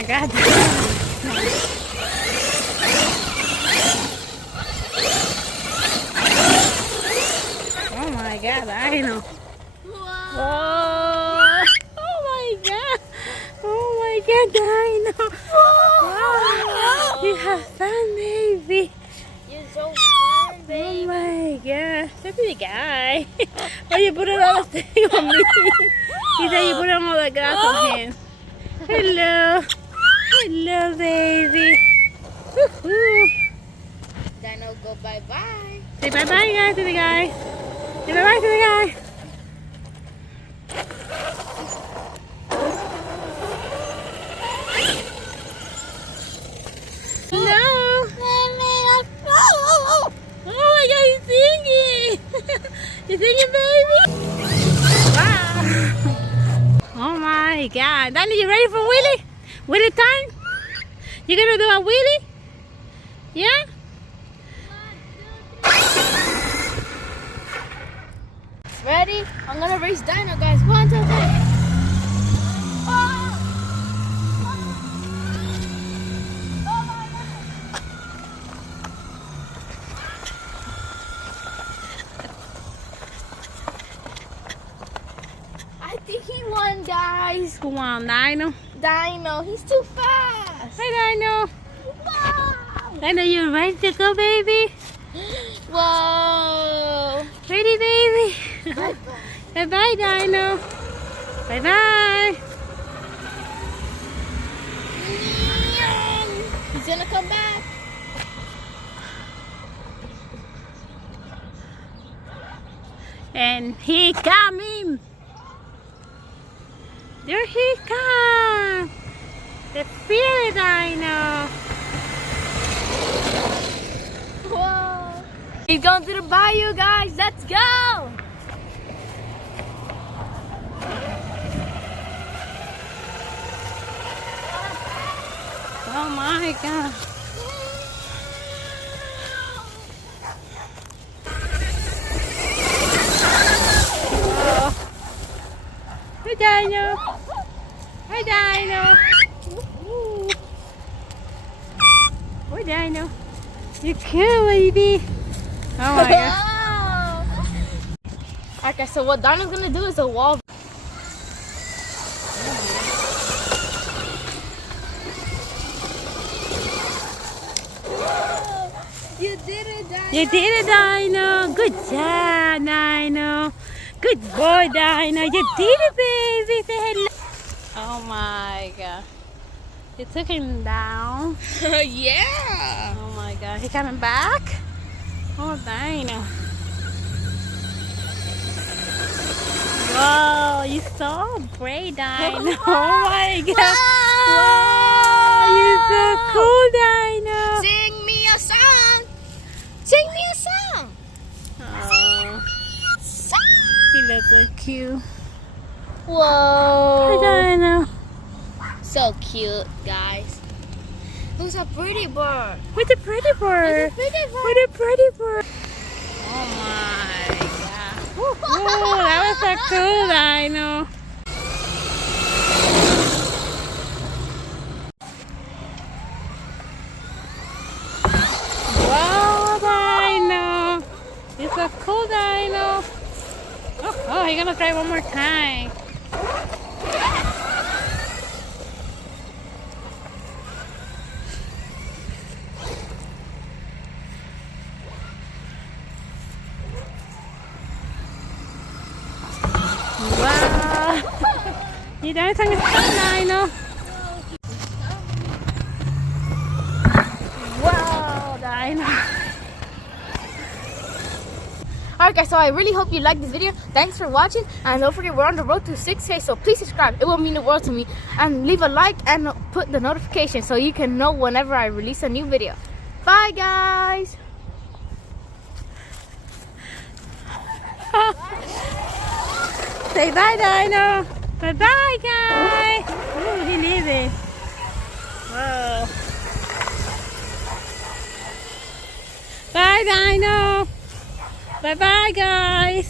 my God. Oh my God, I know. Whoa. Oh my God. Oh my God, I know. Wow. You have fun, baby. You're so fun, baby. Oh my God. Look at the guy. Why you put all the thing on me? He said you put all the grass on him. Hello. Hello, baby. Woohoo. Dino, go bye-bye. Say bye-bye, guys, to the guy. Say bye-bye to the guy. Hello. Oh my God, he's singing. You singing, baby? Wow. Oh my God. Danny, you ready for wheelie? Wheelie time? You gonna do a wheelie? Yeah? Ready? I'm gonna race Dino, guys. 1, 2, 3. I think he won, guys. Who won, Dino? Dino, he's too fast. Hi, Dino. Wow. Dino, you ready to go, baby? Whoa. Ready, baby? Bye-bye. Bye-bye, Dino. Bye-bye. He's gonna come back. And he coming. There he comes. The spirit Dino. Whoa. He's going to the bayou, guys. Let's go. Oh my God. Hi, Dino. Hi, Dino. Hi, Dino. You're cool, baby. Oh my God. Okay, so what Dino's gonna do is a wall. You did it, Dino. You did it, Dino. Good job, Dino. Good boy, Dino. You did it, baby. Say hello. Oh my God. You took him down. Yeah. Oh my God. He coming back? Oh, Dino. Whoa, you so brave, Dino. Oh my God. Wow, you're so cool, Dino. Sing me a song. Sing me a song. Oh, he looks so cute. Whoa. Hi, Dino. So cute, guys. Who's a pretty bird? With the pretty bird. Who's a pretty bird? With the pretty bird. Oh my God. Oh, that was so cool, Dino. Wow, Dino. It's so cool, Dino. Oh, he's gonna try one more time. Wow. You done something fun, Dino. Wow, Dino. Alright guys, so I really hope you liked this video. Thanks for watching, and don't forget we're on the road to 6K, so please subscribe. It will mean the world to me. And leave a like and put the notification so you can know whenever I release a new video. Bye guys. Say bye, Dino. Bye-bye, guys. Ooh, he leaving. Whoa. Bye, Dino. Bye-bye, guys.